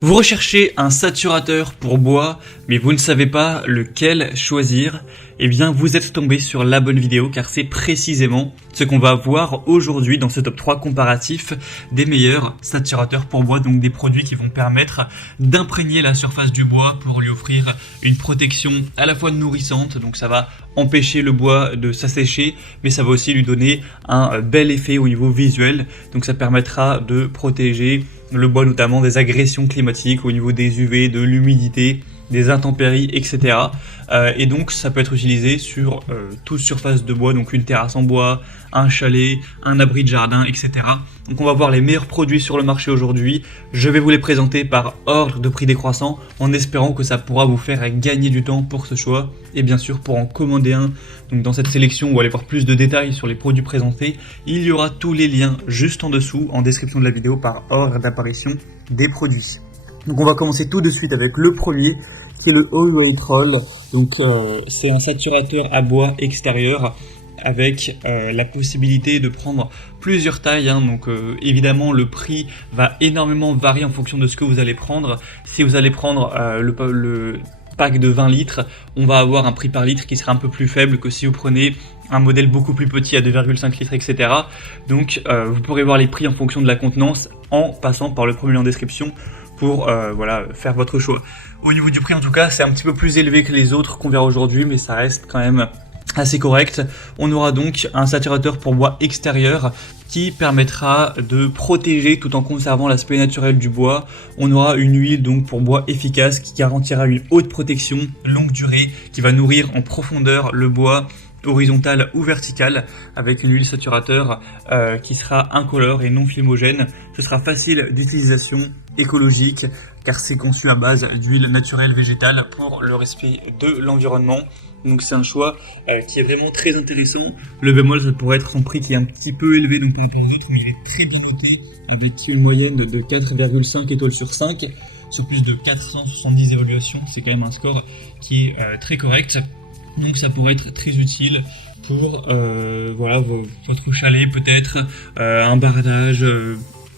Vous recherchez un saturateur pour bois, mais vous ne savez pas lequel choisir? Eh bien, vous êtes tombé sur la bonne vidéo car c'est précisément ce qu'on va voir aujourd'hui dans ce top 3 comparatif des meilleurs saturateurs pour bois, donc des produits qui vont permettre d'imprégner la surface du bois pour lui offrir une protection à la fois nourrissante, donc ça va empêcher le bois de s'assécher, mais ça va aussi lui donner un bel effet au niveau visuel, donc ça permettra de protéger le bois notamment des agressions climatiques au niveau des UV, de l'humidité, des intempéries, etc. Et donc ça peut être utilisé sur toute surface de bois, donc une terrasse en bois, un chalet, un abri de jardin, etc. Donc on va voir les meilleurs produits sur le marché aujourd'hui. Je vais vous les présenter par ordre de prix décroissant en espérant que ça pourra vous faire gagner du temps pour ce choix. Et bien sûr pour en commander un, donc dans cette sélection ou aller voir plus de détails sur les produits présentés, il y aura tous les liens juste en dessous en description de la vidéo par ordre d'apparition des produits. Donc on va commencer tout de suite avec le premier qui est le All-Weight Roll. Donc c'est un saturateur à bois extérieur avec la possibilité de prendre plusieurs tailles, hein. Donc évidemment le prix va énormément varier en fonction de ce que vous allez prendre. Si vous allez prendre le pack de 20 litres, on va avoir un prix par litre qui sera un peu plus faible que si vous prenez un modèle beaucoup plus petit à 2,5 litres, etc. Donc vous pourrez voir les prix en fonction de la contenance en passant par le premier lien en description pour faire votre choix. Au niveau du prix en tout cas, c'est un petit peu plus élevé que les autres qu'on verra aujourd'hui, mais ça reste quand même assez correct. On aura donc un saturateur pour bois extérieur qui permettra de protéger tout en conservant l'aspect naturel du bois. On aura une huile donc pour bois efficace qui garantira une haute protection, longue durée, qui va nourrir en profondeur le bois horizontale ou verticale, avec une huile saturateur qui sera incolore et non fumogène. Ce sera facile d'utilisation, écologique, car c'est conçu à base d'huile naturelle végétale pour le respect de l'environnement. Donc c'est un choix qui est vraiment très intéressant. Le bémol, ça pourrait être son prix qui est un petit peu élevé donc par rapport aux autres, mais il est très bien noté avec une moyenne de 4,5 étoiles sur 5 sur plus de 470 évaluations. C'est quand même un score qui est très correct. Donc ça pourrait être très utile pour votre chalet peut-être, un bardage,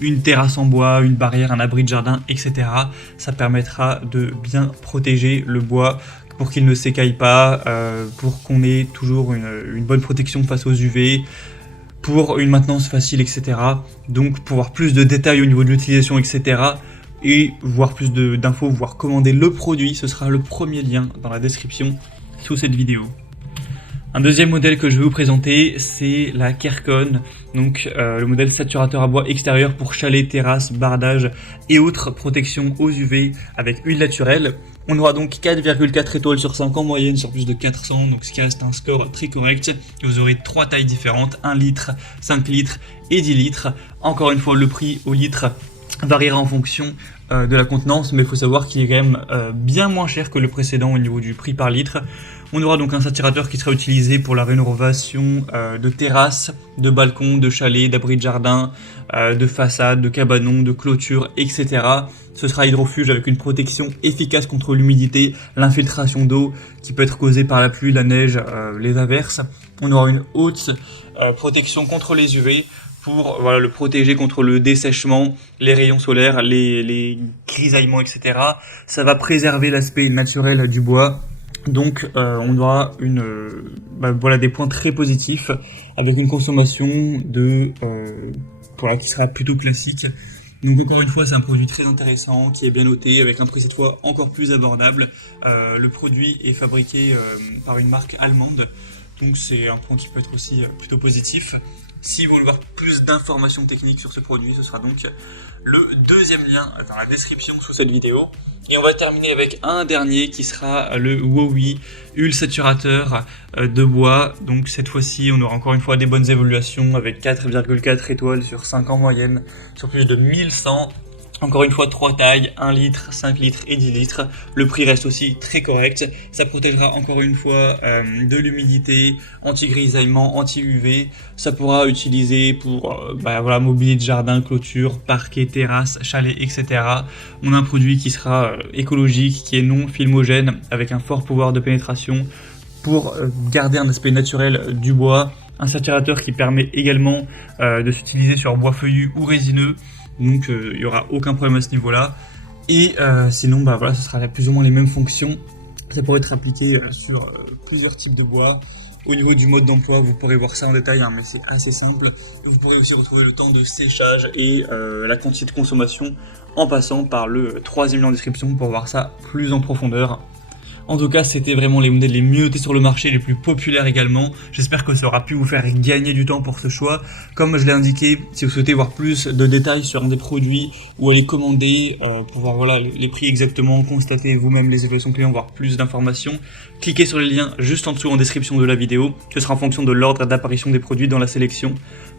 une terrasse en bois, une barrière, un abri de jardin, etc. Ça permettra de bien protéger le bois pour qu'il ne s'écaille pas, pour qu'on ait toujours une bonne protection face aux UV, pour une maintenance facile, etc. Donc pour voir plus de détails au niveau de l'utilisation, etc. et voir plus d'infos, voire commander le produit, ce sera le premier lien dans la description sous cette vidéo. Un deuxième modèle que je vais vous présenter, c'est la Kercon, donc le modèle saturateur à bois extérieur pour chalet, terrasse, bardage et autres protections aux UV avec huile naturelle. On aura donc 4,4 étoiles sur 5 en moyenne sur plus de 400, donc ce qui reste un score très correct. Vous aurez 3 tailles différentes, 1 litre, 5 litres et 10 litres. Encore une fois, le prix au litre variera en fonction de la contenance, mais il faut savoir qu'il est quand même bien moins cher que le précédent au niveau du prix par litre. On aura donc un saturateur qui sera utilisé pour la rénovation de terrasses, de balcons, de chalets, d'abris de jardin, de façades, de cabanons, de clôtures, etc. Ce sera hydrofuge avec une protection efficace contre l'humidité, l'infiltration d'eau qui peut être causée par la pluie, la neige, les averses. On aura une haute protection contre les UV pour le protéger contre le dessèchement, les rayons solaires, les grisaillements, etc. Ça va préserver l'aspect naturel du bois. Donc on aura des points très positifs avec une consommation qui sera plutôt classique. Donc encore une fois, c'est un produit très intéressant qui est bien noté avec un prix cette fois encore plus abordable. Le produit est fabriqué par une marque allemande, donc c'est un point qui peut être aussi plutôt positif. Si vous voulez voir plus d'informations techniques sur ce produit, ce sera donc le deuxième lien dans la description sous cette vidéo. Et on va terminer avec un dernier qui sera le Wowi huile saturateur de bois. Donc cette fois-ci, on aura encore une fois des bonnes évaluations avec 4,4 étoiles sur 5 en moyenne, sur plus de 1100. Encore une fois, 3 tailles, 1 litre, 5 litres et 10 litres. Le prix reste aussi très correct. Ça protégera encore une fois de l'humidité, anti-grisaillement, anti-UV. Ça pourra utiliser pour mobilier de jardin, clôture, parquet, terrasse, chalet, etc. On a un produit qui sera écologique, qui est non filmogène, avec un fort pouvoir de pénétration pour garder un aspect naturel du bois. Un saturateur qui permet également de s'utiliser sur bois feuillu ou résineux. Donc il n'y aura aucun problème à ce niveau-là. Et sinon, bah voilà, ce sera plus ou moins les mêmes fonctions. Ça pourrait être appliqué sur plusieurs types de bois. Au niveau du mode d'emploi, vous pourrez voir ça en détail, hein, mais c'est assez simple. Vous pourrez aussi retrouver le temps de séchage et la quantité de consommation en passant par le troisième lien en description pour voir ça plus en profondeur. En tout cas, c'était vraiment les modèles les mieux notés sur le marché, les plus populaires également. J'espère que ça aura pu vous faire gagner du temps pour ce choix. Comme je l'ai indiqué, si vous souhaitez voir plus de détails sur un des produits ou aller commander pour voir voilà, les prix exactement, constater vous-même les évaluations clients, voir plus d'informations, cliquez sur les liens juste en dessous en description de la vidéo. Ce sera en fonction de l'ordre d'apparition des produits dans la sélection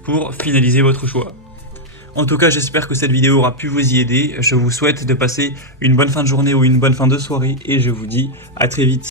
pour finaliser votre choix. En tout cas, j'espère que cette vidéo aura pu vous y aider. Je vous souhaite de passer une bonne fin de journée ou une bonne fin de soirée et je vous dis à très vite.